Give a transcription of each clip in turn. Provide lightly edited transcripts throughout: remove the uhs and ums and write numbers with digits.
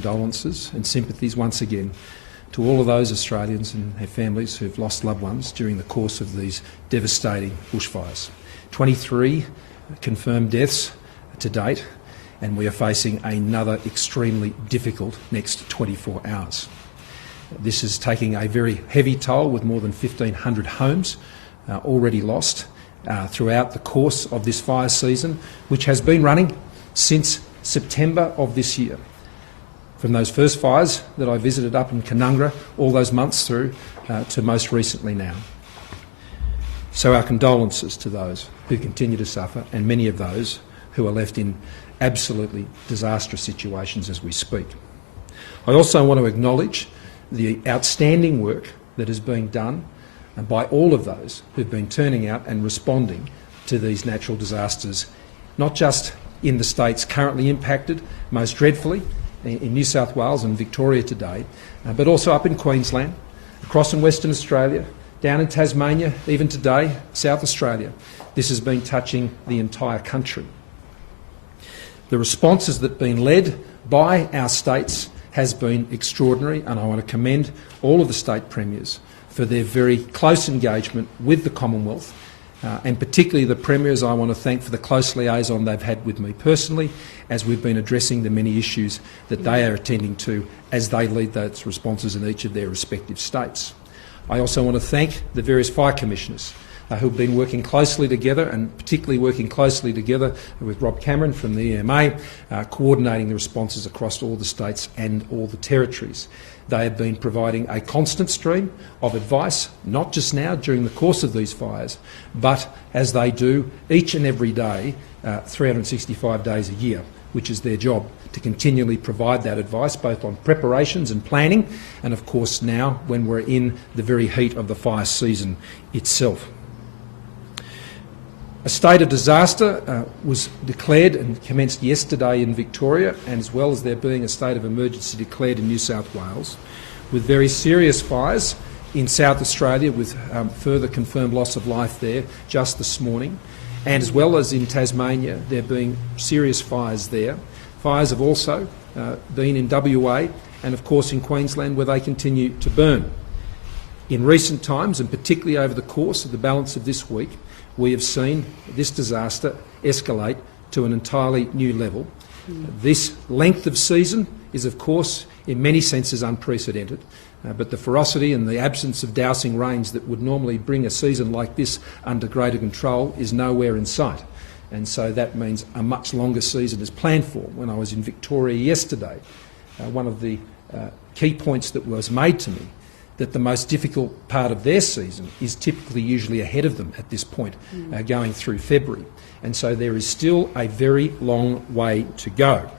Condolences and sympathies once again to all of those Australians and their families who've lost loved ones during the course of these devastating bushfires. 23 confirmed deaths to date, and we are facing another extremely difficult next 24 hours. This is taking a very heavy toll, with more than 1,500 homes already lost throughout the course of this fire season, which has been running since September of this year. From those first fires that I visited up in Canungra, all those months through to most recently now. So our condolences to those who continue to suffer, and many of those who are left in absolutely disastrous situations as we speak. I also want to acknowledge the outstanding work that is being done by all of those who've been turning out and responding to these natural disasters, not just in the states currently impacted most dreadfully, in New South Wales and Victoria today, but also up in Queensland, across in Western Australia, down in Tasmania, even today, South Australia. This has been touching the entire country. The responses that have been led by our states has been extraordinary, and I want to commend all of the state premiers for their very close engagement with the Commonwealth, and particularly the premiers I want to thank for the close liaison they've had with me personally as we've been addressing the many issues that they are attending to as they lead those responses in each of their respective states. I also want to thank the various fire commissioners who've been working closely together, and particularly working closely together with Rob Cameron from the EMA, coordinating the responses across all the states and all the territories. They have been providing a constant stream of advice, not just now during the course of these fires, but as they do each and every day, 365 days a year, which is their job, to continually provide that advice both on preparations and planning, and of course now when we're in the very heat of the fire season itself. A state of disaster was declared and commenced yesterday in Victoria, and as well as there being a state of emergency declared in New South Wales, with very serious fires in South Australia, with further confirmed loss of life there just this morning, and as well as in Tasmania, there being serious fires there. Fires have also been in WA and of course in Queensland, where they continue to burn. In recent times, and particularly over the course of the balance of this week, we have seen this disaster escalate to an entirely new level. This length of season is, of course, in many senses unprecedented, but the ferocity and the absence of dousing rains that would normally bring a season like this under greater control is nowhere in sight. And so that means a much longer season is planned for. When I was in Victoria yesterday, one of the key points that was made to me, that the most difficult part of their season is typically usually ahead of them at this point, going through February. And so there is still a very long way to go.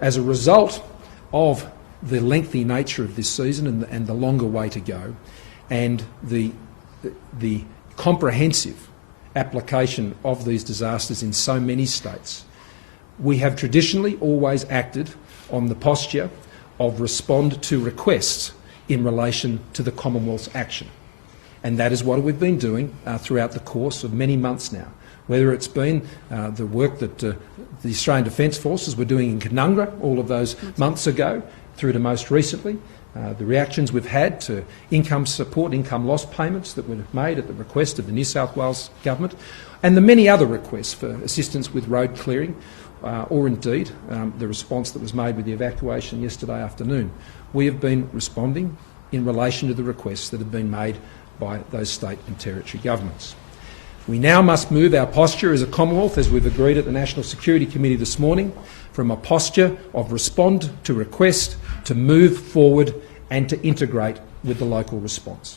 As a result of the lengthy nature of this season and the longer way to go, and the comprehensive application of these disasters in so many states, we have traditionally always acted on the posture of respond to requests in relation to the Commonwealth's action. And that is what we've been doing throughout the course of many months now, whether it's been the work that the Australian Defence Forces were doing in Canungra all of those months ago, through to most recently, the reactions we've had to income support, income loss payments that were made at the request of the New South Wales Government, and the many other requests for assistance with road clearing, or indeed the response that was made with the evacuation yesterday afternoon. We have been responding in relation to the requests that have been made by those state and territory governments. We now must move our posture as a Commonwealth, as we've agreed at the National Security Committee this morning, from a posture of respond to request to move forward and to integrate with the local response.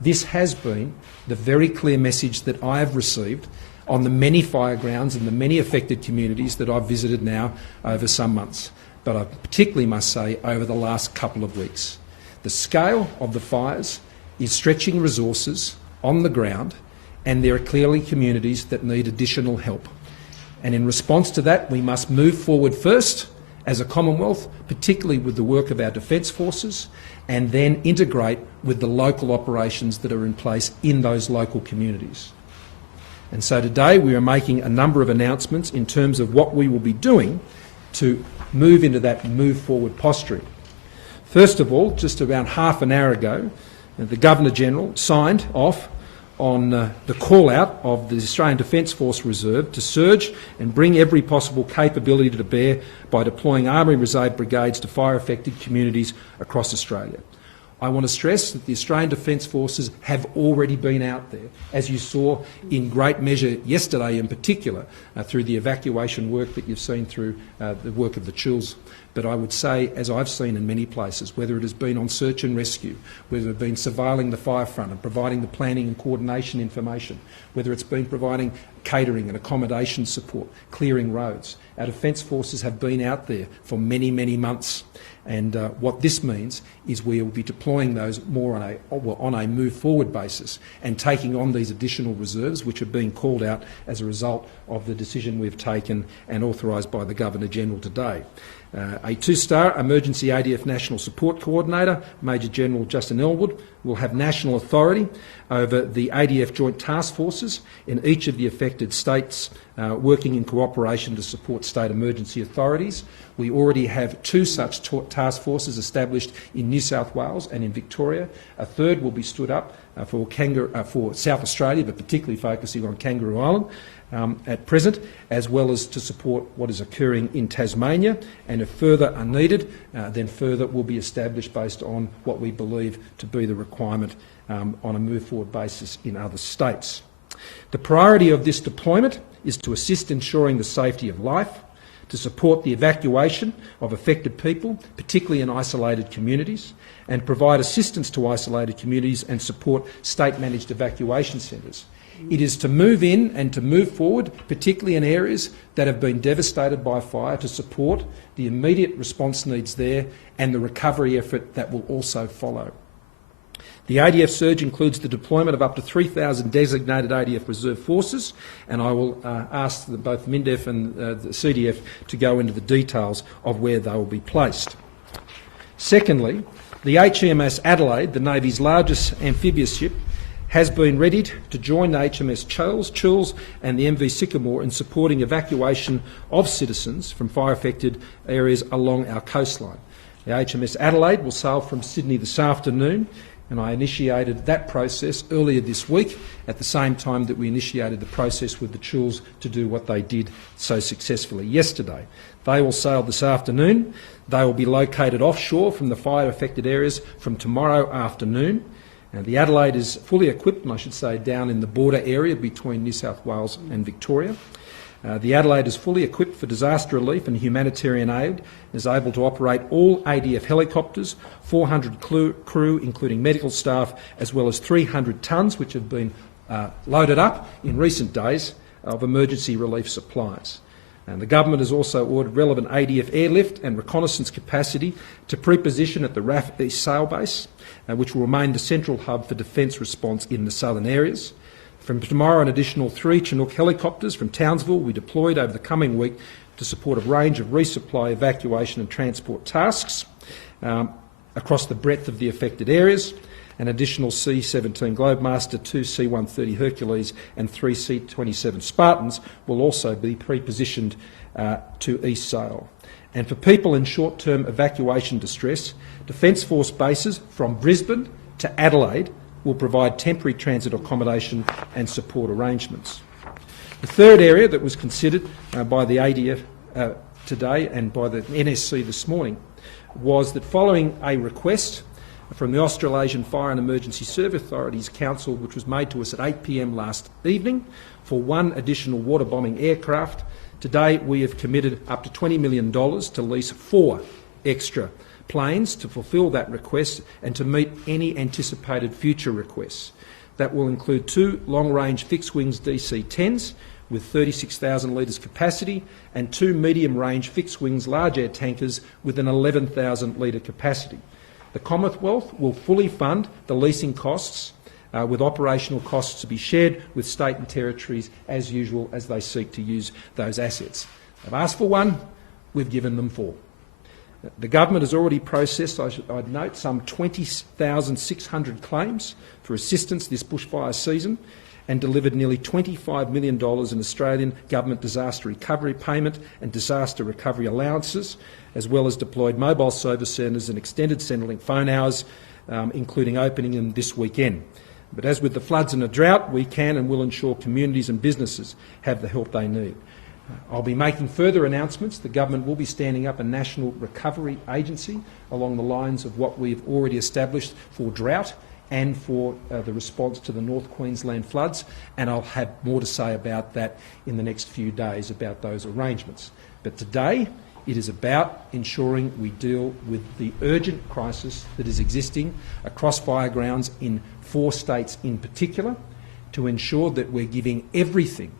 This has been the very clear message that I have received on the many fire grounds and the many affected communities that I've visited now over some months, but I particularly must say over the last couple of weeks. The scale of the fires is stretching resources on the ground, and there are clearly communities that need additional help. And in response to that, we must move forward first as a Commonwealth, particularly with the work of our Defence Forces, and then integrate with the local operations that are in place in those local communities. And so today we are making a number of announcements in terms of what we will be doing to move into that move forward posturing. First of all, just around half an hour ago, the Governor-General signed off on the call-out of the Australian Defence Force Reserve to surge and bring every possible capability to bear by deploying Army Reserve Brigades to fire-affected communities across Australia. I want to stress that the Australian Defence Forces have already been out there, as you saw in great measure yesterday in particular, through the evacuation work that you've seen through the work of the Chills. But I would say, as I've seen in many places, whether it has been on search and rescue, whether it has been surveilling the fire front and providing the planning and coordination information, whether it's been providing catering and accommodation support, clearing roads, our Defence Forces have been out there for many, many months. And what this means is we will be deploying those more on a move-forward basis and taking on these additional reserves, which are being called out as a result of the decision we've taken and authorised by the Governor-General today. A two-star Emergency ADF National Support Coordinator, Major General Justin Elwood, will have national authority over the ADF Joint Task Forces in each of the affected states, working in cooperation to support state emergency authorities. We already have two such task forces established in New South Wales and in Victoria. A third will be stood up for South Australia, but particularly focusing on Kangaroo Island at present, as well as to support what is occurring in Tasmania. And if further are needed, then further will be established based on what we believe to be the requirement on a move-forward basis in other states. The priority of this deployment is to assist ensuring the safety of life, to support the evacuation of affected people, particularly in isolated communities, and provide assistance to isolated communities and support state-managed evacuation centres. It is to move in and to move forward, particularly in areas that have been devastated by fire, to support the immediate response needs there and the recovery effort that will also follow. The ADF surge includes the deployment of up to 3,000 designated ADF reserve forces, and I will ask both MINDEF and the CDF to go into the details of where they will be placed. Secondly, the HMS Adelaide, the Navy's largest amphibious ship, has been readied to join the HMS Chills and the MV Sycamore in supporting evacuation of citizens from fire-affected areas along our coastline. The HMS Adelaide will sail from Sydney this afternoon, and I initiated that process earlier this week at the same time that we initiated the process with the Chills to do what they did so successfully yesterday. They will sail this afternoon. They will be located offshore from the fire-affected areas from tomorrow afternoon. The Adelaide is fully equipped, and I should say down in the border area between New South Wales and Victoria. The Adelaide is fully equipped for disaster relief and humanitarian aid and is able to operate all ADF helicopters, 400 crew including medical staff, as well as 300 tonnes which have been loaded up in recent days of emergency relief supplies. And the government has also ordered relevant ADF airlift and reconnaissance capacity to pre-position at the RAF East Sail Base, which will remain the central hub for defence response in the southern areas. From tomorrow, an additional 3 Chinook helicopters from Townsville will be deployed over the coming week to support a range of resupply, evacuation and transport tasks across the breadth of the affected areas. An additional C-17 Globemaster, 2 C-130 Hercules and 3 C-27 Spartans will also be pre-positioned to East Sail. And for people in short-term evacuation distress, Defence Force bases from Brisbane to Adelaide will provide temporary transit accommodation and support arrangements. The third area that was considered by the ADF today and by the NSC this morning was that following a request from the Australasian Fire and Emergency Service Authorities Council, which was made to us at 8 p.m. last evening, for 1 additional water bombing aircraft, today we have committed up to $20 million to lease 4 extra planes to fulfil that request and to meet any anticipated future requests. That will include 2 long-range fixed-wings DC-10s with 36,000 litres capacity and 2 medium-range fixed-wings large air tankers with an 11,000 litre capacity. The Commonwealth will fully fund the leasing costs, with operational costs to be shared with state and territories as usual as they seek to use those assets. They've asked for 1, we've given them 4. The government has already processed, I'd note, some 20,600 claims for assistance this bushfire season, and delivered nearly $25 million in Australian government disaster recovery payment and disaster recovery allowances, as well as deployed mobile service centres and extended Centrelink phone hours, including opening them this weekend. But as with the floods and the drought, we can and will ensure communities and businesses have the help they need. I'll be making further announcements. The government will be standing up a national recovery agency along the lines of what we've already established for drought and for the response to the North Queensland floods, and I'll have more to say about that in the next few days about those arrangements. But today it is about ensuring we deal with the urgent crisis that is existing across firegrounds in 4 states in particular, to ensure that we're giving everything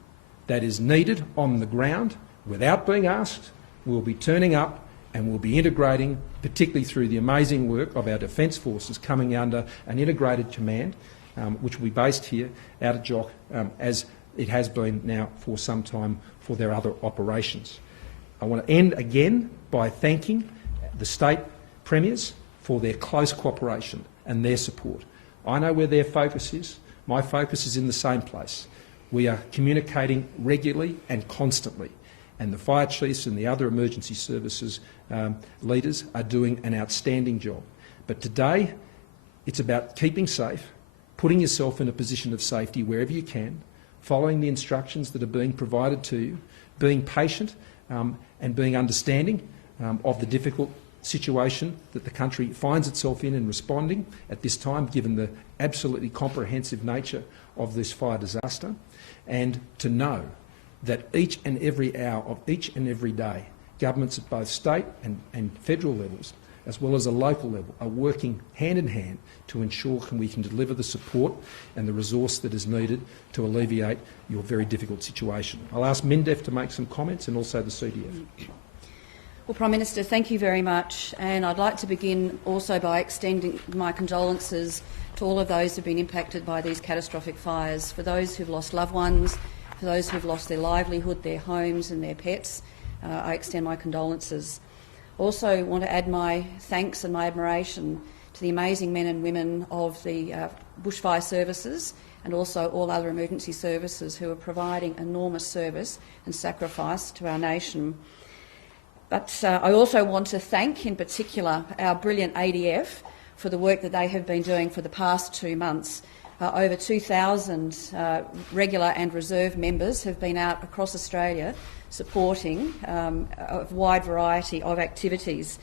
that is needed on the ground without being asked. We'll be turning up and we'll be integrating, particularly through the amazing work of our Defence Forces coming under an integrated command, which will be based here out of Jock, as it has been now for some time for their other operations. I want to end again by thanking the state premiers for their close cooperation and their support. I know where their focus is. My focus is in the same place. We are communicating regularly and constantly, and the fire chiefs and the other emergency services leaders are doing an outstanding job. But today, it's about keeping safe, putting yourself in a position of safety wherever you can, following the instructions that are being provided to you, being patient and being understanding of the difficult situation that the country finds itself in responding at this time, given the absolutely comprehensive nature of this fire disaster, and to know that each and every hour of each and every day, governments at both state and federal levels, as well as a local level, are working hand in hand to ensure we can deliver the support and the resource that is needed to alleviate your very difficult situation. I'll ask MINDEF to make some comments and also the CDF. Well, Prime Minister, thank you very much. And I'd like to begin also by extending my condolences to all of those who have been impacted by these catastrophic fires, for those who've lost loved ones, for those who've lost their livelihood, their homes and their pets. I extend my condolences. Also want to add my thanks and my admiration to the amazing men and women of the bushfire services and also all other emergency services who are providing enormous service and sacrifice to our nation. But I also want to thank in particular our brilliant ADF for the work that they have been doing for the past 2 months. Over 2,000 regular and reserve members have been out across Australia supporting a wide variety of activities.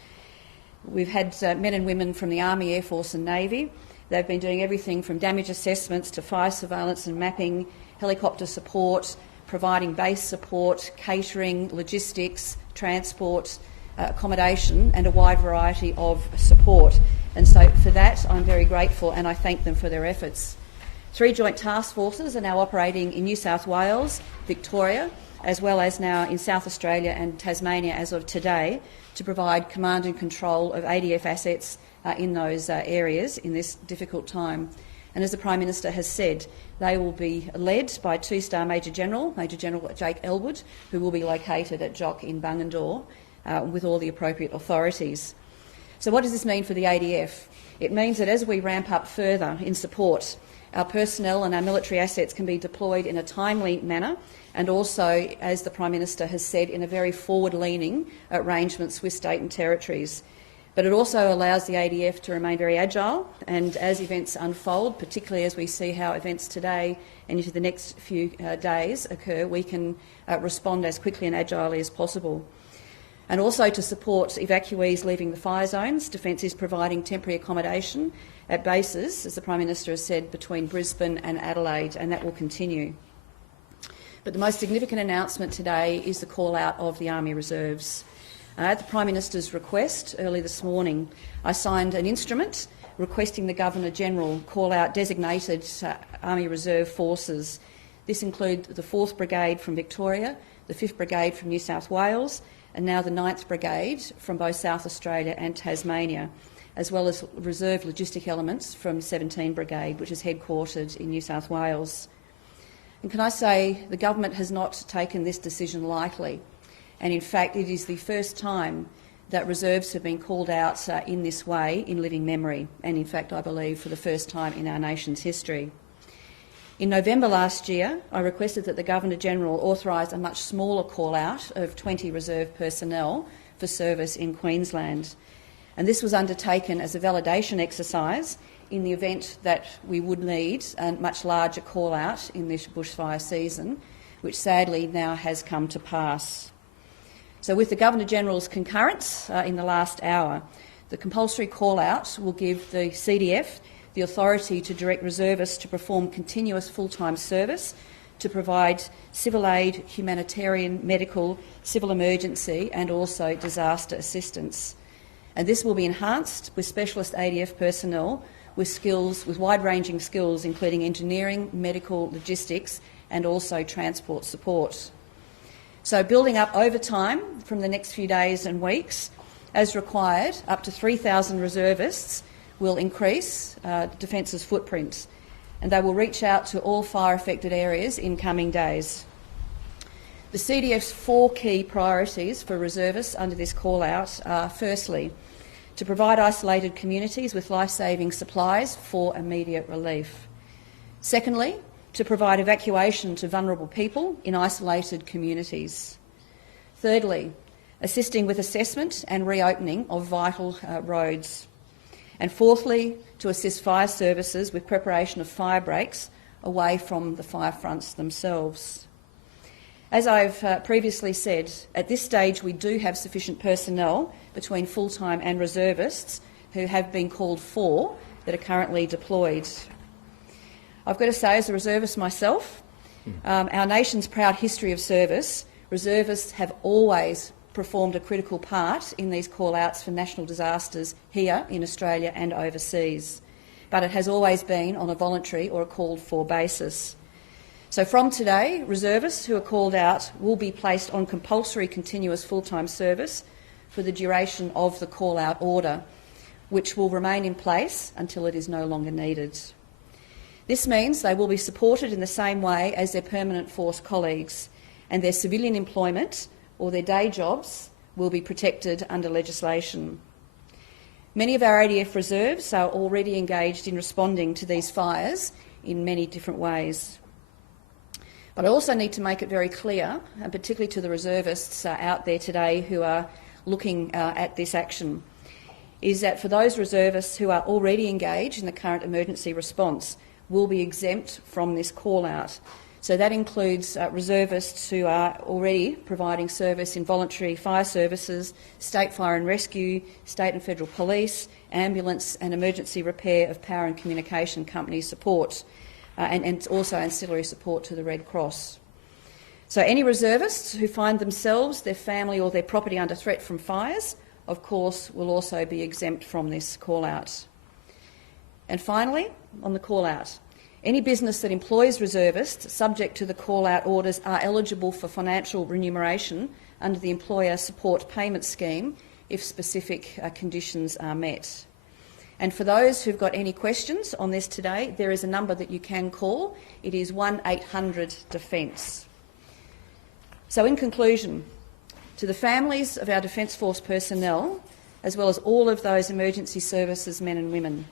We've had men and women from the Army, Air Force and Navy. They've been doing everything from damage assessments to fire surveillance and mapping, helicopter support, providing base support, catering, logistics, transport, accommodation and a wide variety of support. And so for that I'm very grateful and I thank them for their efforts. 3 joint task forces are now operating in New South Wales, Victoria, as well as now in South Australia and Tasmania as of today, to provide command and control of ADF assets in those areas in this difficult time. And as the Prime Minister has said, they will be led by 2-star Major General Jake Elwood, who will be located at Jock in Bungendore with all the appropriate authorities. So what does this mean for the ADF? It means that as we ramp up further in support, our personnel and our military assets can be deployed in a timely manner and also, as the Prime Minister has said, in a very forward-leaning arrangements with state and territories. But it also allows the ADF to remain very agile, and as events unfold, particularly as we see how events today and into the next few days occur, we can respond as quickly and agilely as possible. And also to support evacuees leaving the fire zones, Defence is providing temporary accommodation at bases, as the Prime Minister has said, between Brisbane and Adelaide, and that will continue. But the most significant announcement today is the call-out of the Army Reserves. At the Prime Minister's request early this morning, I signed an instrument requesting the Governor-General call out designated Army Reserve forces. This includes the 4th Brigade from Victoria, the 5th Brigade from New South Wales, and now the 9th Brigade from both South Australia and Tasmania, as well as reserve logistic elements from 17 Brigade, which is headquartered in New South Wales. And can I say the government has not taken this decision lightly. And in fact, it is the first time that reserves have been called out in this way in living memory, and in fact, I believe, for the first time in our nation's history. In November last year, I requested that the Governor-General authorise a much smaller call-out of 20 reserve personnel for service in Queensland. And this was undertaken as a validation exercise in the event that we would need a much larger call-out in this bushfire season, which sadly now has come to pass. So with the Governor-General's concurrence in the last hour, the compulsory call-out will give the CDF the authority to direct reservists to perform continuous full-time service, to provide civil aid, humanitarian, medical, civil emergency and also disaster assistance. And this will be enhanced with specialist ADF personnel with skills, with wide-ranging skills including engineering, medical, logistics and also transport support. So building up over time from the next few days and weeks, as required, up to 3,000 reservists will increase Defence's footprint, and they will reach out to all fire-affected areas in coming days. The CDF's 4 key priorities for reservists under this call-out are, firstly, to provide isolated communities with life-saving supplies for immediate relief. Secondly, to provide evacuation to vulnerable people in isolated communities. Thirdly, assisting with assessment and reopening of vital roads. And fourthly, to assist fire services with preparation of fire breaks away from the fire fronts themselves. As I've previously said, at this stage we do have sufficient personnel between full-time and reservists who have been called for that are currently deployed. I've got to say, as a reservist myself, our nation's proud history of service, reservists have always performed a critical part in these call-outs for national disasters here in Australia and overseas, but it has always been on a voluntary or a called-for basis. So from today, reservists who are called out will be placed on compulsory continuous full-time service for the duration of the call-out order, which will remain in place until it is no longer needed. This means they will be supported in the same way as their permanent force colleagues, and their civilian employment or their day jobs will be protected under legislation. Many of our ADF reserves are already engaged in responding to these fires in many different ways. But I also need to make it very clear, and particularly to the reservists out there today who are looking at this action, is that for those reservists who are already engaged in the current emergency response will be exempt from this call-out. So that includes reservists who are already providing service in voluntary fire services, state fire and rescue, state and federal police, ambulance and emergency repair of power and communication company support, and also ancillary support to the Red Cross. So any reservists who find themselves, their family or their property under threat from fires, of course, will also be exempt from this call-out. And finally, on the call-out, any business that employs reservists subject to the call-out orders are eligible for financial remuneration under the Employer Support Payment Scheme if specific conditions are met. And for those who've got any questions on this today, there is a number that you can call. It is 1-800-DEFENCE. So in conclusion, to the families of our Defence Force personnel, as well as all of those emergency services men and women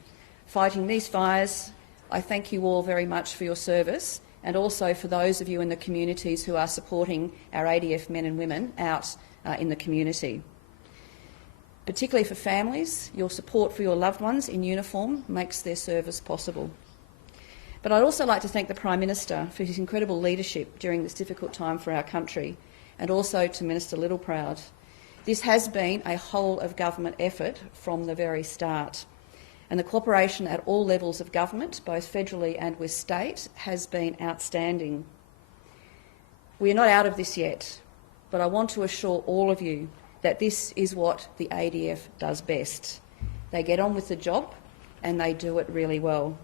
fighting these fires, I thank you all very much for your service, and also for those of you in the communities who are supporting our ADF men and women out in the community. Particularly for families, your support for your loved ones in uniform makes their service possible. But I'd also like to thank the Prime Minister for his incredible leadership during this difficult time for our country, and also to Minister Littleproud. This has been a whole-of-government effort from the very start, and the cooperation at all levels of government, both federally and with state, has been outstanding. We are not out of this yet, but I want to assure all of you that this is what the ADF does best. They get on with the job and they do it really well.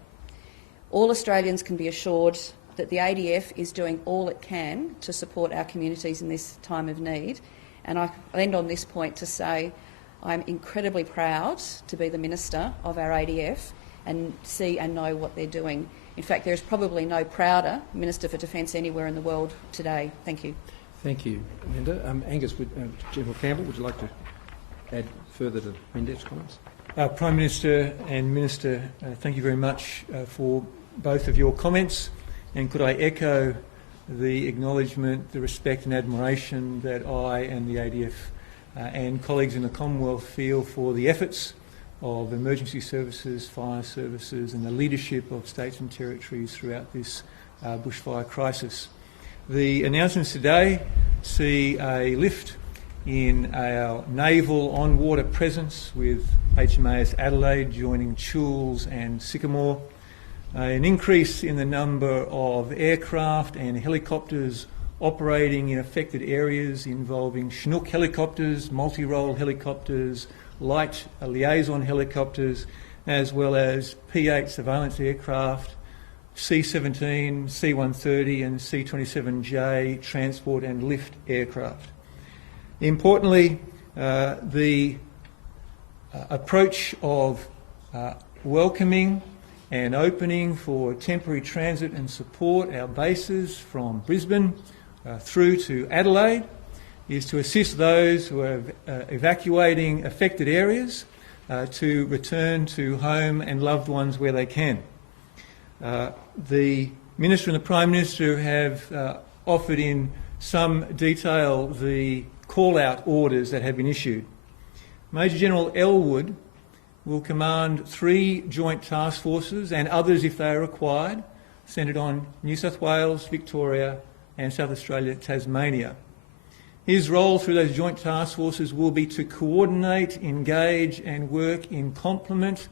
All Australians can be assured that the ADF is doing all it can to support our communities in this time of need, and I end on this point to say I'm incredibly proud to be the Minister of our ADF and see and know what they're doing. In fact, there is probably no prouder Minister for Defence anywhere in the world today. Thank you. Thank you, Linda. Angus, General Campbell, would you like to add further to Linda's comments? Prime Minister and Minister, thank you very much for both of your comments. And could I echo the acknowledgement, the respect and admiration that I and the ADF and colleagues in the Commonwealth feel for the efforts of emergency services, fire services and the leadership of states and territories throughout this bushfire crisis. The announcements today see a lift in our naval on-water presence with HMAS Adelaide joining Choules and Sycamore, an increase in the number of aircraft and helicopters operating in affected areas involving Chinook helicopters, multi-role helicopters, light liaison helicopters, as well as P-8 surveillance aircraft, C-17, C-130 and C-27J transport and lift aircraft. Importantly, the approach of welcoming and opening for temporary transit and support our bases from Brisbane through to Adelaide is to assist those who are evacuating affected areas to return to home and loved ones where they can. The Minister and the Prime Minister have offered in some detail the call-out orders that have been issued. Major General Elwood will command 3 joint task forces and others if they are required, centred on New South Wales, Victoria and South Australia, Tasmania. His role through those joint task forces will be to coordinate, engage and work in complement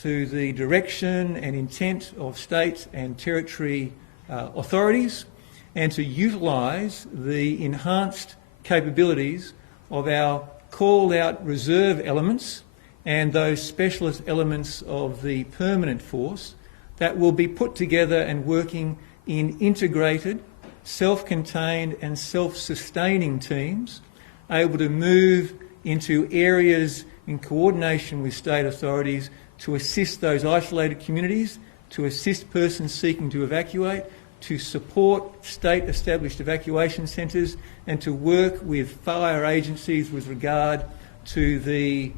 to the direction and intent of state and territory authorities and to utilise the enhanced capabilities of our called-out reserve elements and those specialist elements of the permanent force that will be put together and working in integrated, self-contained and self-sustaining teams, able to move into areas in coordination with state authorities to assist those isolated communities, to assist persons seeking to evacuate, to support state-established evacuation centres and to work with fire agencies with regard to the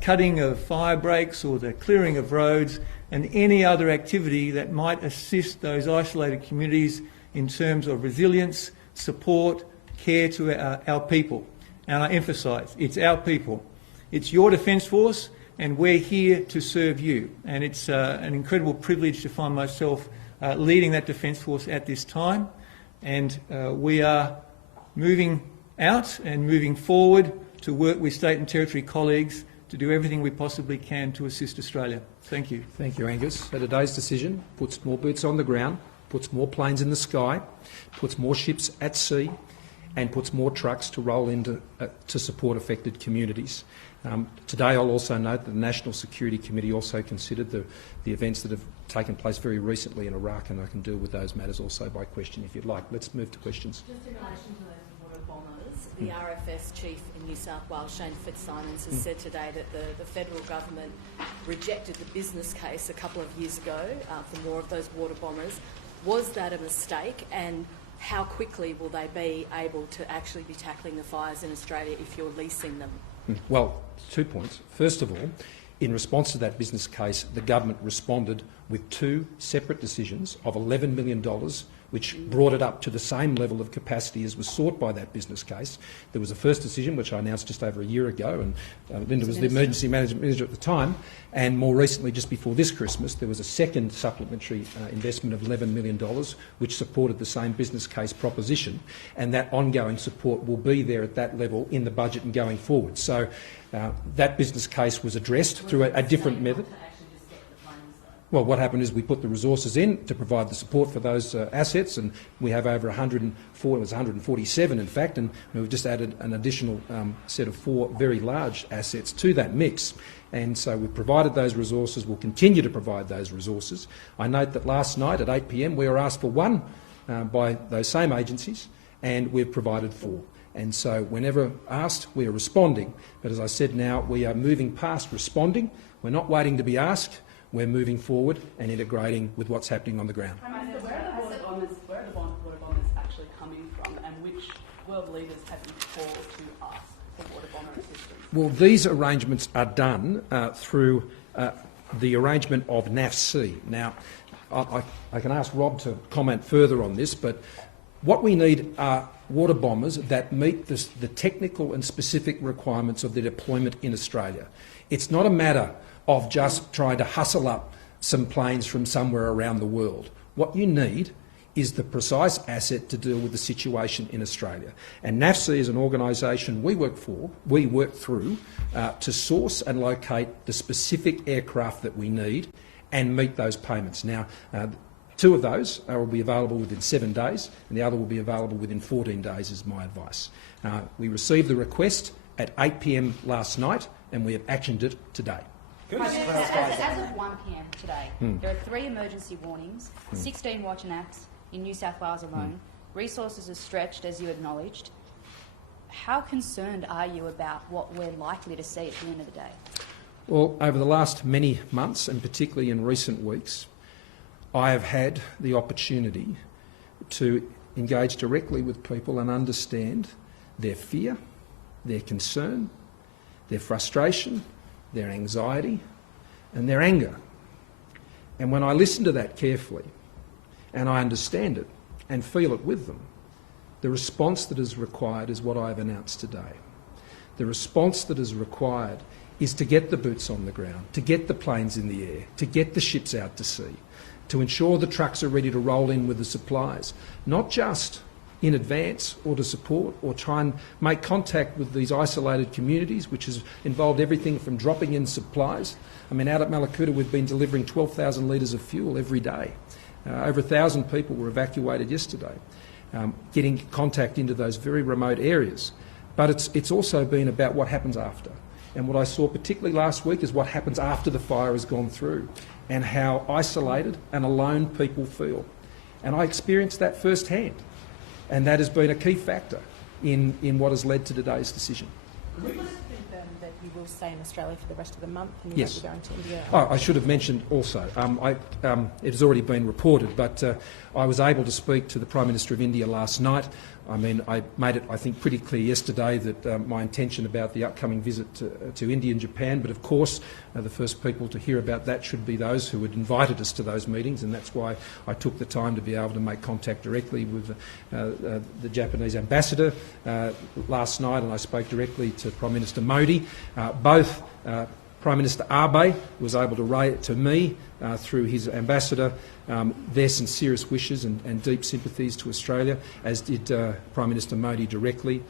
cutting of fire breaks or the clearing of roads and any other activity that might assist those isolated communities in terms of resilience, support, care to our people. And I emphasise, it's our people. It's your Defence Force and we're here to serve you. And it's an incredible privilege to find myself leading that Defence Force at this time. And we are moving out and moving forward to work with state and territory colleagues to do everything we possibly can to assist Australia. Thank you. Thank you, Angus. So today's decision puts more boots on the ground, puts more planes in the sky, puts more ships at sea and puts more trucks to roll into to support affected communities. Today I'll also note that the National Security Committee also considered the events that have taken place very recently in Iraq, and I can deal with those matters also by question if you'd like. Let's move to questions. Just in relation to those water bombers, the RFS chief in New South Wales, Shane Fitzsimons, has said today that the federal government rejected the business case a couple of years ago for more of those water bombers. Was that a mistake, and how quickly will they be able to actually be tackling the fires in Australia if you're leasing them? Well, 2 points. First of all, in response to that business case, the government responded with 2 separate decisions of $11 million, which brought it up to the same level of capacity as was sought by that business case. There was a first decision, which I announced just over a year ago, and Linda was the emergency management manager at the time, and more recently, just before this Christmas, there was a second supplementary investment of $11 million, which supported the same business case proposition, and that ongoing support will be there at that level in the budget and going forward. So that business case was addressed through a different method. Well, what happened is we put the resources in to provide the support for those assets, and we have over 147 in fact, and we've just added an additional set of 4 very large assets to that mix. And so we've provided those resources, we'll continue to provide those resources. I note that last night at 8 p.m. we were asked for 1 by those same agencies, and we've provided 4. And so whenever asked, we are responding. But as I said now, we are moving past responding. We're not waiting to be asked. We're moving forward and integrating with what's happening on the ground. Where are the water bombers actually coming from, and which world leaders have you called to ask for water bomber assistance? Well, these arrangements are done through the arrangement of NAFC. Now, I can ask Rob to comment further on this, but what we need are water bombers that meet the technical and specific requirements of their deployment in Australia. It's not a matter of just trying to hustle up some planes from somewhere around the world. What you need is the precise asset to deal with the situation in Australia. And NAFC is an organisation we work through to source and locate the specific aircraft that we need and meet those payments. Now, 2 of those will be available within 7 days, and the other will be available within 14 days, is my advice. We received the request at 8 p.m. last night, and we have actioned it today. As of 1 p.m. today, there are 3 emergency warnings, 16 watch and acts in New South Wales alone. Resources are stretched, as you acknowledged. How concerned are you about what we're likely to see at the end of the day? Well, over the last many months, and particularly in recent weeks, I have had the opportunity to engage directly with people and understand their fear, their concern, their frustration, their anxiety and their anger. And when I listen to that carefully and I understand it and feel it with them, the response that is required is what I have announced today. The response that is required is to get the boots on the ground, to get the planes in the air, to get the ships out to sea, to ensure the trucks are ready to roll in with the supplies, not just in advance or to support or try and make contact with these isolated communities, which has involved everything from dropping in supplies. I mean, out at Malakuta we've been delivering 12,000 litres of fuel every day. Over 1,000 people were evacuated yesterday, getting contact into those very remote areas. But it's also been about what happens after. And what I saw particularly last week is what happens after the fire has gone through and how isolated and alone people feel. And I experienced that firsthand. And that has been a key factor in what has led to today's decision. Could you confirm that you will stay in Australia for the rest of the month and you Yes. won't be going to India? Oh, I should have mentioned also, it has already been reported, but I was able to speak to the Prime Minister of India last night. I mean, I made it, I think, pretty clear yesterday that my intention about the upcoming visit to India and Japan, but of course the first people to hear about that should be those who had invited us to those meetings, and that's why I took the time to be able to make contact directly with the Japanese ambassador last night, and I spoke directly to Prime Minister Modi. Both Prime Minister Abe was able to write to me through his ambassador their sincerest wishes and deep sympathies to Australia, as did Prime Minister Modi directly.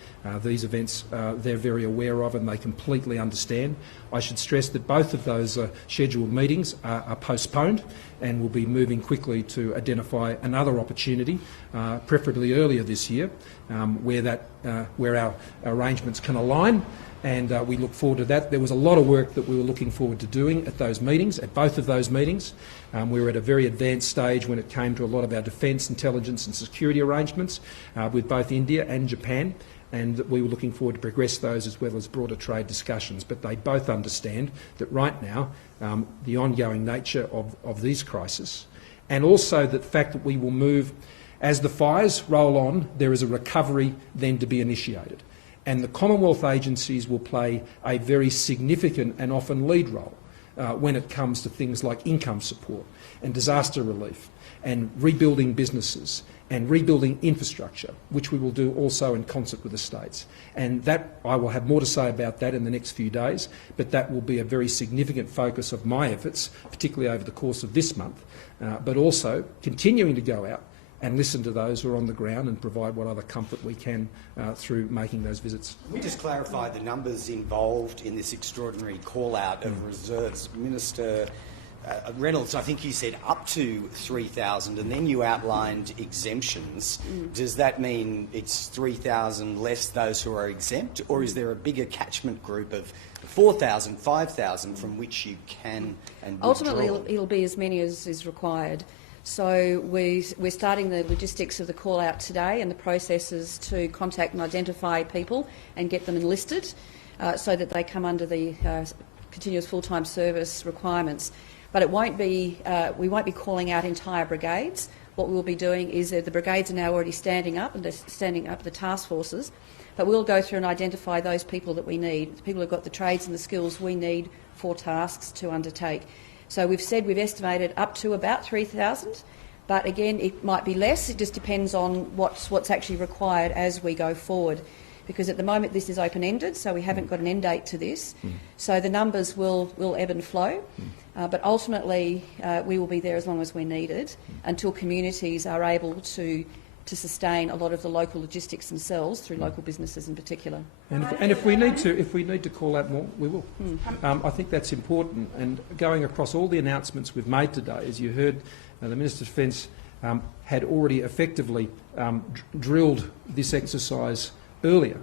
These events they're very aware of and they completely understand. I should stress that both of those scheduled meetings are postponed and will be moving quickly to identify another opportunity, preferably earlier this year, where our arrangements can align. And we look forward to that. There was a lot of work that we were looking forward to doing at those meetings, at both of those meetings. We were at a very advanced stage when it came to a lot of our defence, intelligence and security arrangements with both India and Japan, and we were looking forward to progress those as well as broader trade discussions. But they both understand that right now the ongoing nature of these crises, and also the fact that we will move, as the fires roll on, there is a recovery then to be initiated. And the Commonwealth agencies will play a very significant and often lead role when it comes to things like income support and disaster relief and rebuilding businesses and rebuilding infrastructure, which we will do also in concert with the states. And that, I will have more to say about that in the next few days, but that will be a very significant focus of my efforts, particularly over the course of this month, but also continuing to go out and listen to those who are on the ground and provide what other comfort we can through making those visits. Can we just clarify the numbers involved in this extraordinary call-out of reserves? Minister Reynolds, I think you said up to 3,000, and then you outlined exemptions. Does that mean it's 3,000 less those who are exempt, or is there a bigger catchment group of 4,000, 5,000 from which you can and withdraw? Ultimately, it'll be as many as is required. So we're starting the logistics of the call-out today and the processes to contact and identify people and get them enlisted so that they come under the continuous full-time service requirements. But it won't be, we won't be calling out entire brigades. What we'll be doing is the brigades are now already standing up, and they're standing up the task forces, but we'll go through and identify those people that we need, the people who've got the trades and the skills we need for tasks to undertake. So we've estimated up to about 3,000, but again, it might be less. It just depends on what's actually required as we go forward. Because at the moment this is open-ended, so we haven't got an end date to this. So the numbers will ebb and flow, but ultimately we will be there as long as we're needed until communities are able to sustain a lot of the local logistics themselves through local businesses in particular. And if we need to call out more, we will. I think that's important. And going across all the announcements we've made today, as you heard, the Minister of Defence had already effectively drilled this exercise earlier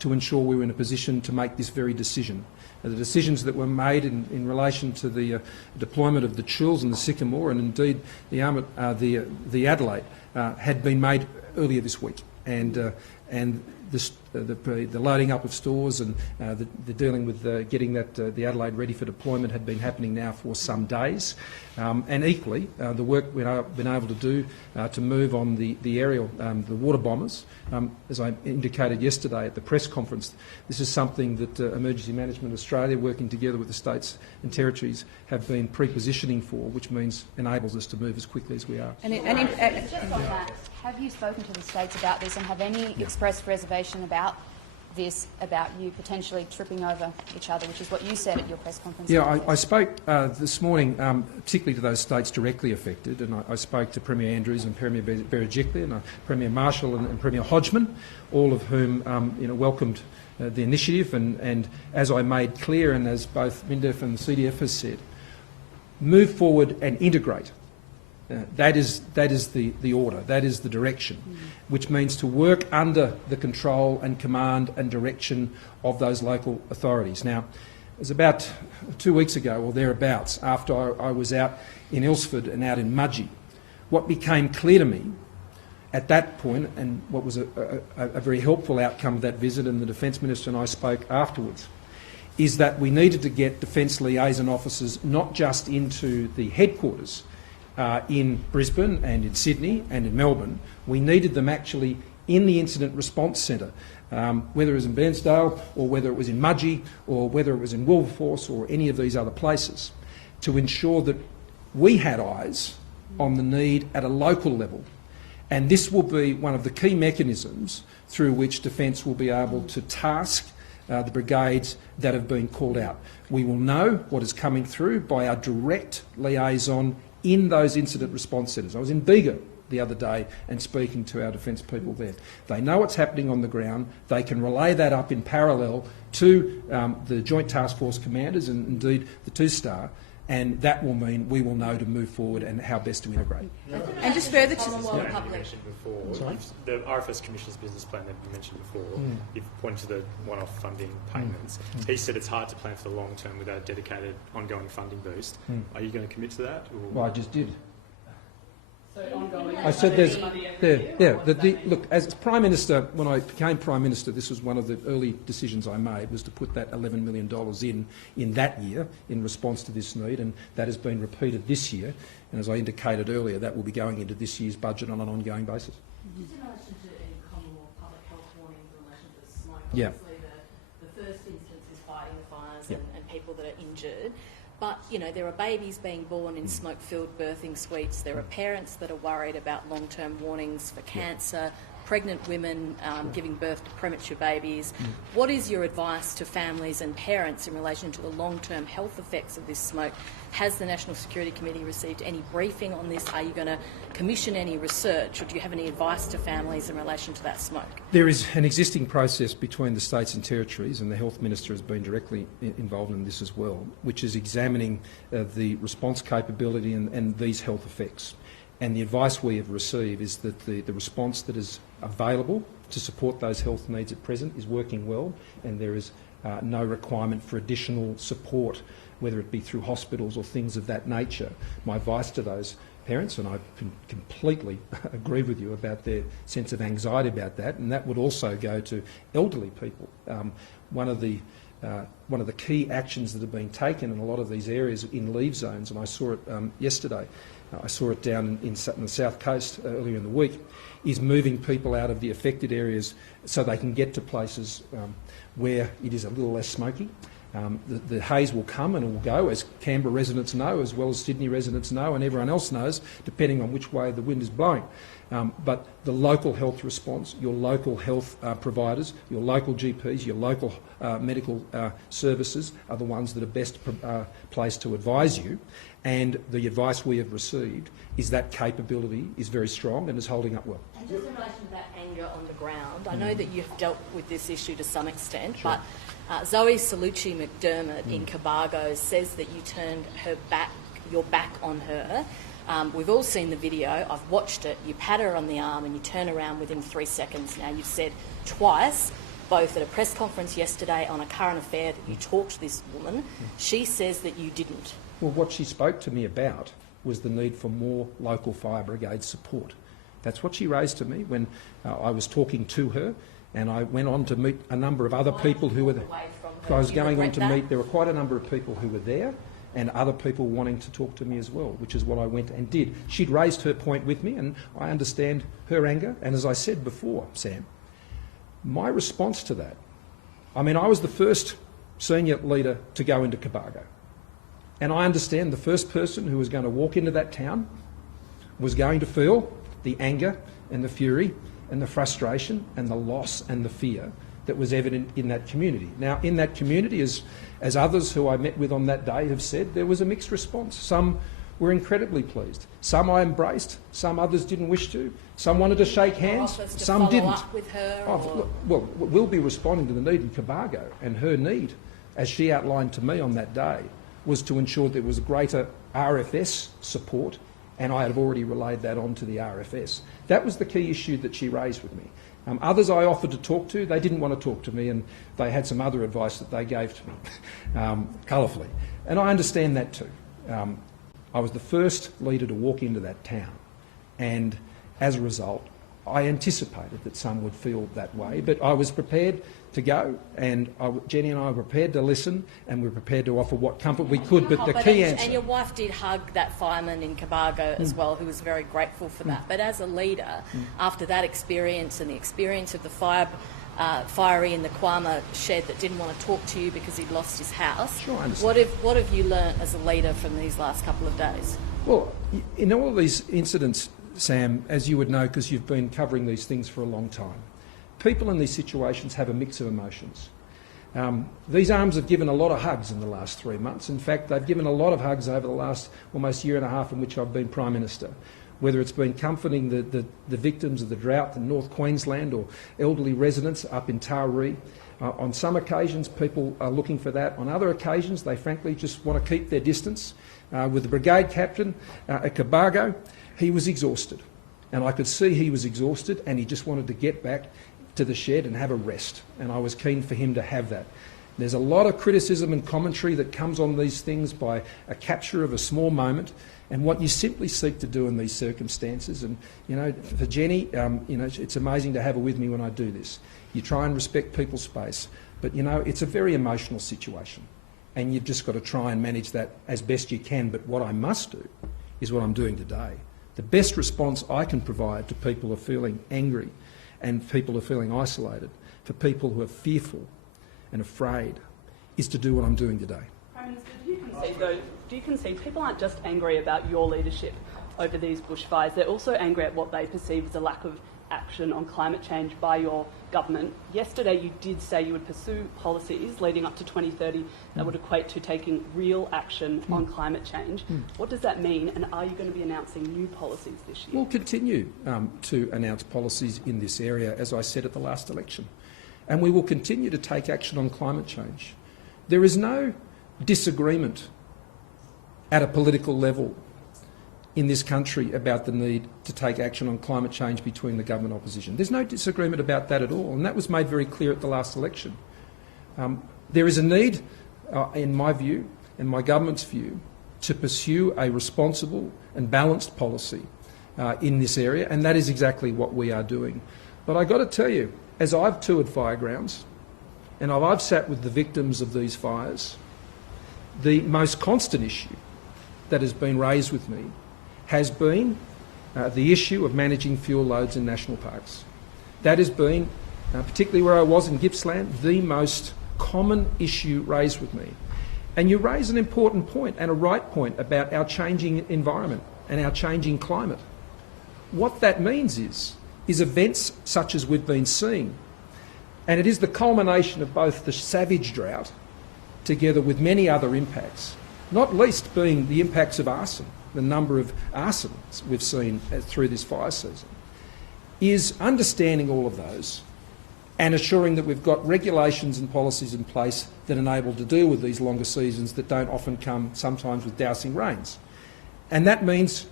to ensure we were in a position to make this very decision. The decisions that were made in relation to the deployment of the Chills and the Sycamore, and indeed the Adelaide, had been made earlier this week, and the loading up of stores and the dealing with getting the Adelaide ready for deployment had been happening now for some days. And equally, the work we've been able to do to move on the aerial, the water bombers, as I indicated yesterday at the press conference, this is something that Emergency Management Australia, working together with the states and territories, have been pre-positioning for, which means enables us to move as quickly as we are. Just on that, have you spoken to the states about this and have any expressed reservation about this, about you potentially tripping over each other, which is what you said at your press conference? Yeah, I spoke this morning particularly to those states directly affected, and I spoke to Premier Andrews and Premier Berejiklian and Premier Marshall and Premier Hodgman, all of whom welcomed the initiative, and as I made clear, and as both MINDEF and the CDF has said, move forward and integrate. That is the order, that is the direction, which means to work under the control and command and direction of those local authorities. Now, it was about 2 weeks ago or thereabouts, after I was out in Ilsford and out in Mudgee, what became clear to me at that point, and what was a very helpful outcome of that visit, and the Defence Minister and I spoke afterwards, is that we needed to get Defence liaison officers not just into the headquarters in Brisbane and in Sydney and in Melbourne. We needed them actually in the Incident Response Centre, whether it was in Bairnsdale or whether it was in Mudgee or whether it was in Wilberforce or any of these other places, to ensure that we had eyes on the need at a local level. And this will be one of the key mechanisms through which Defence will be able to task the brigades that have been called out. We will know what is coming through by our direct liaison in those incident response centres. I was in Bega the other day and speaking to our Defence people there. They know what's happening on the ground. They can relay that up in parallel to the Joint Task Force commanders and indeed the 2-star, and that will mean we will know to move forward and how best to integrate. And just further to the RFS Commissioner's business plan that you mentioned before, you've pointed to the one-off funding payments. He said it's hard to plan for the long term without a dedicated ongoing funding boost. Are you going to commit to that? Or? Well, I just did. So ongoing. I said look, as Prime Minister, when I became Prime Minister, this was one of the early decisions I made, was to put that $11 million in that year in response to this need, and that has been repeated this year. And as I indicated earlier, that will be going into this year's budget on an ongoing basis. Just in relation to any common law public health warnings in relation to the smoke, Yeah. obviously the first instance is fighting the fires Yeah. and people that are injured. But, there are babies being born in smoke-filled birthing suites. There are parents that are worried about long-term warnings for cancer, pregnant women giving birth to premature babies. What is your advice to families and parents in relation to the long-term health effects of this smoke? Has the National Security Committee received any briefing on this? Are you going to commission any research, or do you have any advice to families in relation to that smoke? There is an existing process between the states and territories, and the Health Minister has been directly involved in this as well, which is examining the response capability and these health effects. And the advice we have received is that the response that is available to support those health needs at present is working well, and there is no requirement for additional support, whether it be through hospitals or things of that nature. My advice to those parents, and I can completely agree with you about their sense of anxiety about that, and that would also go to elderly people. One of the key actions that have been taken in a lot of these areas in leave zones, and I saw it yesterday, I saw it down in the South Coast earlier in the week, is moving people out of the affected areas so they can get to places where it is a little less smoky. The haze will come and it will go, as Canberra residents know, as well as Sydney residents know, and everyone else knows, depending on which way the wind is blowing. But the local health response, your local health providers, your local GPs, your local medical services are the ones that are best placed to advise you. And the advice we have received is that capability is very strong and is holding up well. And just in relation to that anger on the ground, I know that you've dealt with this issue to some extent, but Zoe Salucci McDermott in Cobargo says that you turned your back on her. We've all seen the video. I've watched it. You pat her on the arm and you turn around within 3 seconds. Now, you've said twice, both at a press conference yesterday on a current affair, that you talked to this woman. She says that you didn't. Well, what she spoke to me about was the need for more local fire brigade support. That's what she raised to me when I was talking to her, and I went on to meet a number of other people who were there. I was going on to meet, there were quite a number of people who were there and other people wanting to talk to me as well, which is what I went and did. She'd raised her point with me and I understand her anger, and as I said before, Sam, my response to that, I mean, I was the first senior leader to go into Cobargo. And I understand the first person who was going to walk into that town was going to feel the anger and the fury and the frustration and the loss and the fear that was evident in that community. Now, in that community, as others who I met with on that day have said, there was a mixed response. Some were incredibly pleased. Some I embraced, some others didn't wish to. Some wanted to shake hands, some didn't. Up with her, well, we'll be responding to the need in Cobargo, and her need, as she outlined to me on that day, was to ensure there was greater RFS support, and I had already relayed that on to the RFS. That was the key issue that she raised with me. Others I offered to talk to, they didn't want to talk to me, and they had some other advice that they gave to me, colourfully. And I understand that too. I was the first leader to walk into that town, and as a result, I anticipated that some would feel that way, but I was prepared to go, and Jenny and I were prepared to listen, and we were prepared to offer what comfort we could, but the key answer... And your wife did hug that fireman in Cobargo as well, who was very grateful for that. But as a leader, after that experience and the experience of the fiery in the Kwama shed that didn't want to talk to you because he'd lost his house, sure, I understand. What have you learnt as a leader from these last couple of days? Well, in all of these incidents, Sam, as you would know because you've been covering these things for a long time, people in these situations have a mix of emotions. These arms have given a lot of hugs in the last 3 months. In fact, they've given a lot of hugs over the last almost year and a half in which I've been Prime Minister, whether it's been comforting the victims of the drought in North Queensland or elderly residents up in Taree. On some occasions, people are looking for that. On other occasions, they frankly just want to keep their distance. With the brigade captain at Cobargo, he was exhausted. And I could see he was exhausted and he just wanted to get back to the shed and have a rest, and I was keen for him to have that. There's a lot of criticism and commentary that comes on these things by a capture of a small moment, and what you simply seek to do in these circumstances, and you know, for Jenny, you know, it's amazing to have her with me when I do this. You try and respect people's space, but you know, it's a very emotional situation, and you've just got to try and manage that as best you can. But what I must do is what I'm doing today. The best response I can provide to people who are feeling angry and people who are feeling isolated, for people who are fearful and afraid, is to do what I'm doing today. Prime Minister, do you concede people aren't just angry about your leadership over these bushfires, they're also angry at what they perceive as a lack of action on climate change by your government? Yesterday you did say you would pursue policies leading up to 2030 that would equate to taking real action on climate change. What does that mean, and are you going to be announcing new policies this year? We'll continue to announce policies in this area, as I said at the last election, and we will continue to take action on climate change. There is no disagreement at a political level in this country about the need to take action on climate change between the government and opposition. There's no disagreement about that at all, and that was made very clear at the last election. There is a need, in my view and my government's view, to pursue a responsible and balanced policy in this area, and that is exactly what we are doing. But I've got to tell you, as I've toured fire grounds and I've sat with the victims of these fires, the most constant issue that has been raised with me has been the issue of managing fuel loads in national parks. That has been, particularly where I was in Gippsland, the most common issue raised with me. And you raise an important point and a right point about our changing environment and our changing climate. What that means is events such as we've been seeing, and it is the culmination of both the savage drought together with many other impacts, not least being the impacts of arson, the number of arsons we've seen through this fire season, is understanding all of those and assuring that we've got regulations and policies in place that enable to deal with these longer seasons that don't often come sometimes with dousing rains. And that means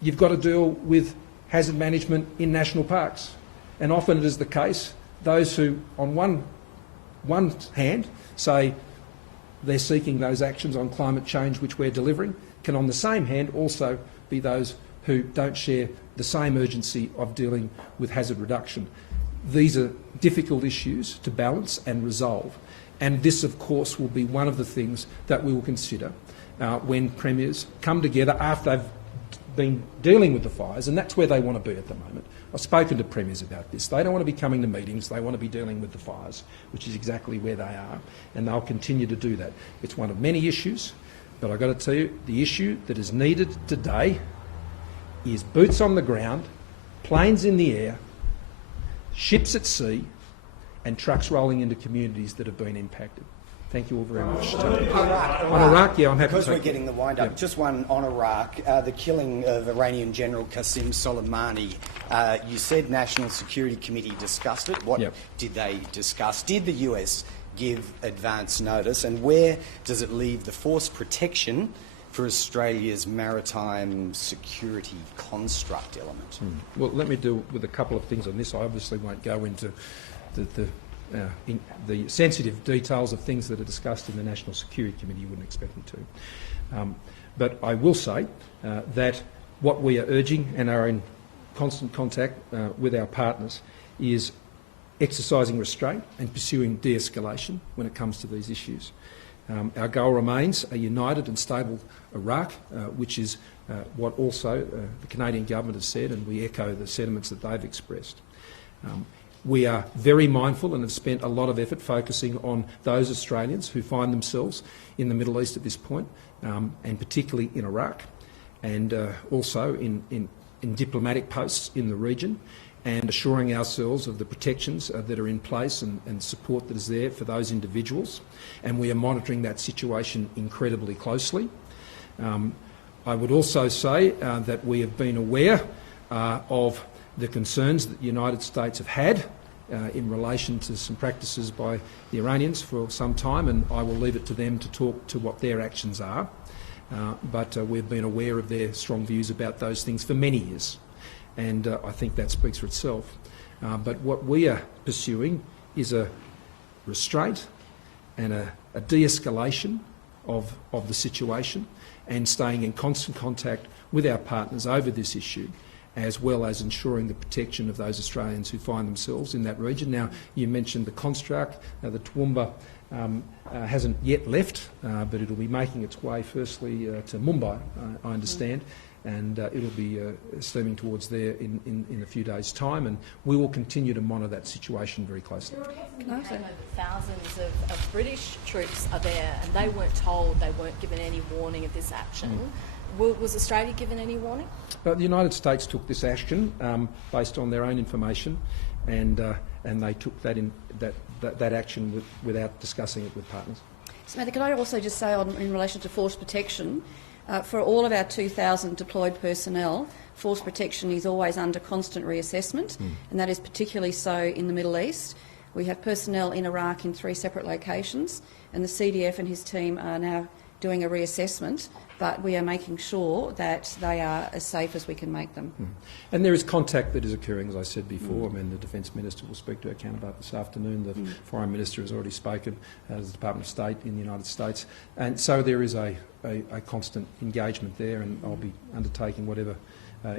you've got to deal with hazard management in national parks. And often it is the case, those who on one hand say they're seeking those actions on climate change which we're delivering, can on the same hand also be those who don't share the same urgency of dealing with hazard reduction. These are difficult issues to balance and resolve, and this of course will be one of the things that we will consider when premiers come together after they've been dealing with the fires, and that's where they want to be at the moment. I've spoken to premiers about this. They don't want to be coming to meetings, they want to be dealing with the fires, which is exactly where they are, and they'll continue to do that. It's one of many issues, but I've got to tell you, the issue that is needed today is boots on the ground, planes in the air, ships at sea, and trucks rolling into communities that have been impacted. Thank you all very much. On Iraq, yeah, I'm happy to because we're getting the wind up. Just one on Iraq, the killing of Iranian General Qasem Soleimani. You said National Security Committee discussed it. What did they discuss? Did the US give advance notice? And where does it leave the force protection for Australia's maritime security construct element? Well, let me deal with a couple of things on this. I obviously won't go into the sensitive details of things that are discussed in the National Security Committee. You wouldn't expect me to. But I will say that what we are urging and are in constant contact with our partners is exercising restraint and pursuing de-escalation when it comes to these issues. Our goal remains a united and stable Iraq, which is what also the Canadian government has said, and we echo the sentiments that they've expressed. We are very mindful and have spent a lot of effort focusing on those Australians who find themselves in the Middle East at this point, and particularly in Iraq, and also in diplomatic posts in the region, and assuring ourselves of the protections that are in place and support that is there for those individuals. And we are monitoring that situation incredibly closely. I would also say that we have been aware of the concerns that the United States have had in relation to some practices by the Iranians for some time, and I will leave it to them to talk to what their actions are. But we've been aware of their strong views about those things for many years, and I think that speaks for itself. But what we are pursuing is a restraint and a de-escalation of the situation, and staying in constant contact with our partners over this issue, as well as ensuring the protection of those Australians who find themselves in that region. Now, you mentioned the construct. The Toowoomba hasn't yet left, but it'll be making its way firstly to Mumbai, I understand, and it'll be steaming towards there in a few days' time, and we will continue to monitor that situation very closely. Thousands of British troops are there, and they weren't told, they weren't given any warning of this action. Was Australia given any warning? The United States took this action based on their own information, and they took that action without discussing it with partners. Samantha, could I also just say in relation to force protection, for all of our 2,000 deployed personnel, force protection is always under constant reassessment, and that is particularly so in the Middle East. We have personnel in Iraq in 3 separate locations, and the CDF and his team are now doing a reassessment, but we are making sure that they are as safe as we can make them. And there is contact that is occurring, as I said before. I mean, the Defence Minister will speak to our counterpart this afternoon. The Foreign Minister has already spoken to the Department of State in the United States. And so there is a constant engagement there, and I'll be undertaking whatever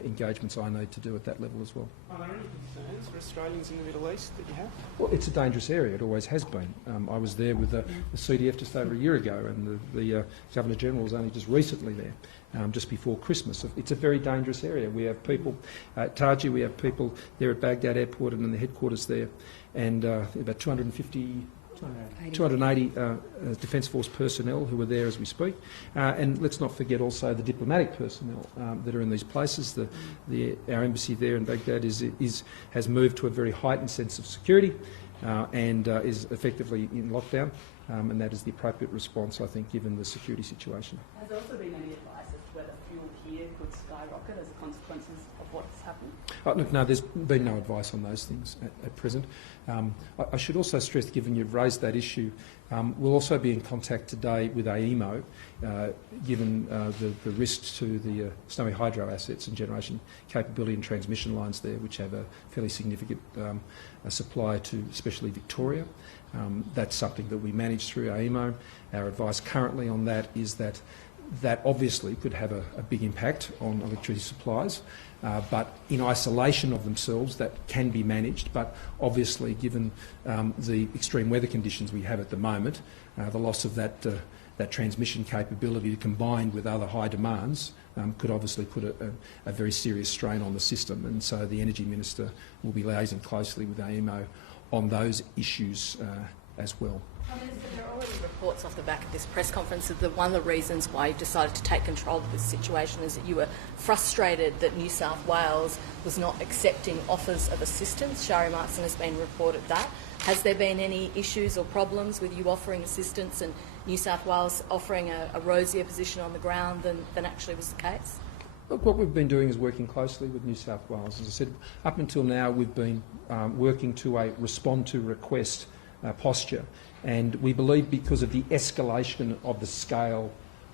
engagements I need to do at that level as well. Are there any concerns for Australians in the Middle East that you have? Well, it's a dangerous area. It always has been. I was there with the CDF just over a year ago, and the Governor-General was only just recently there, just before Christmas. It's a very dangerous area. We have people at Taji, we have people there at Baghdad Airport and in the headquarters there, and about 250 280 Defence Force personnel who are there as we speak. And let's not forget also the diplomatic personnel that are in these places. Our embassy there in Baghdad has moved to a very heightened sense of security and is effectively in lockdown. And that is the appropriate response, I think, given the security situation. Has there also been any advice as to whether fuel here could skyrocket as a consequence of what's happened? Look, no, there's been no advice on those things at present. I should also stress, given you've raised that issue, we'll also be in contact today with AEMO, given the risks to the Snowy Hydro assets and generation capability and transmission lines there, which have a fairly significant supply to especially Victoria. That's something that we manage through AEMO. Our advice currently on that is that obviously could have a big impact on electricity supplies, but in isolation of themselves that can be managed. But obviously, given the extreme weather conditions we have at the moment, the loss of that transmission capability combined with other high demands could obviously put a very serious strain on the system. And so the Energy Minister will be liaising closely with AEMO on those issues as well. Prime Minister, there are already reports off the back of this press conference that one of the reasons why you decided to take control of this situation is that you were frustrated that New South Wales was not accepting offers of assistance. Shari Markson has been reported that. Has there been any issues or problems with you offering assistance and New South Wales offering a rosier position on the ground than actually was the case? Look, what we've been doing is working closely with New South Wales. As I said, up until now we've been working to a respond-to-request posture, and we believe because of the escalation of the scale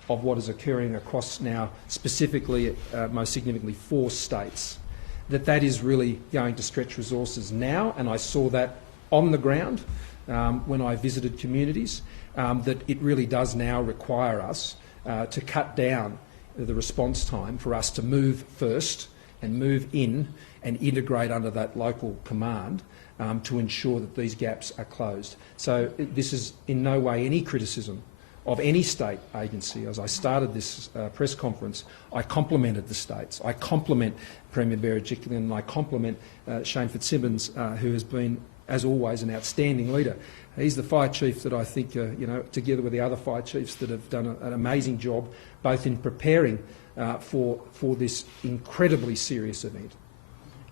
of what is occurring across now, specifically, most significantly, 4 states, that is really going to stretch resources now, and I saw that on the ground when I visited communities, that it really does now require us to cut down the response time for us to move first and move in and integrate under that local command to ensure that these gaps are closed. So this is in no way any criticism of any state agency. As I started this press conference, I complimented the states. I compliment Premier Berejiklian and I compliment Shane Fitzsimmons, who has been, as always, an outstanding leader. He's the fire chief that I think, together with the other fire chiefs that have done an amazing job, both in preparing for this incredibly serious event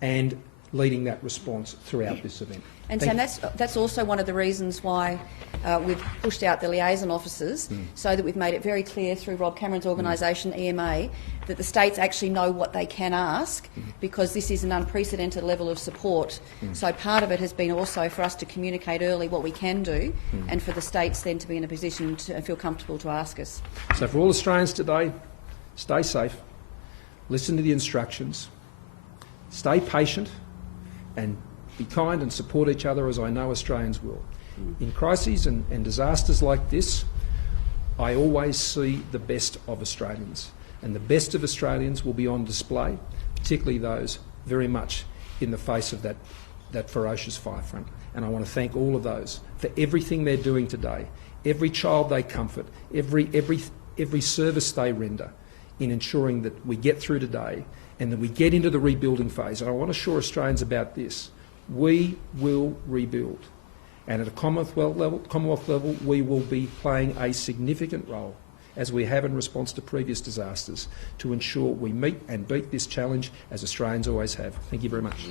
and leading that response throughout this event. And Sam, that's also one of the reasons why we've pushed out the liaison officers, so that we've made it very clear through Rob Cameron's organisation, EMA, that the states actually know what they can ask, because this is an unprecedented level of support. So part of it has been also for us to communicate early what we can do, and for the states then to be in a position to feel comfortable to ask us. So for all Australians today, stay safe, listen to the instructions, stay patient, and be kind and support each other, as I know Australians will. In crises and disasters like this, I always see the best of Australians, and the best of Australians will be on display, particularly those very much in the face of that ferocious fire front. And I want to thank all of those for everything they're doing today, every child they comfort, every service they render in ensuring that we get through today and that we get into the rebuilding phase. And I want to assure Australians about this. We will rebuild. And at a Commonwealth level, we will be playing a significant role, as we have in response to previous disasters, to ensure we meet and beat this challenge, as Australians always have. Thank you very much.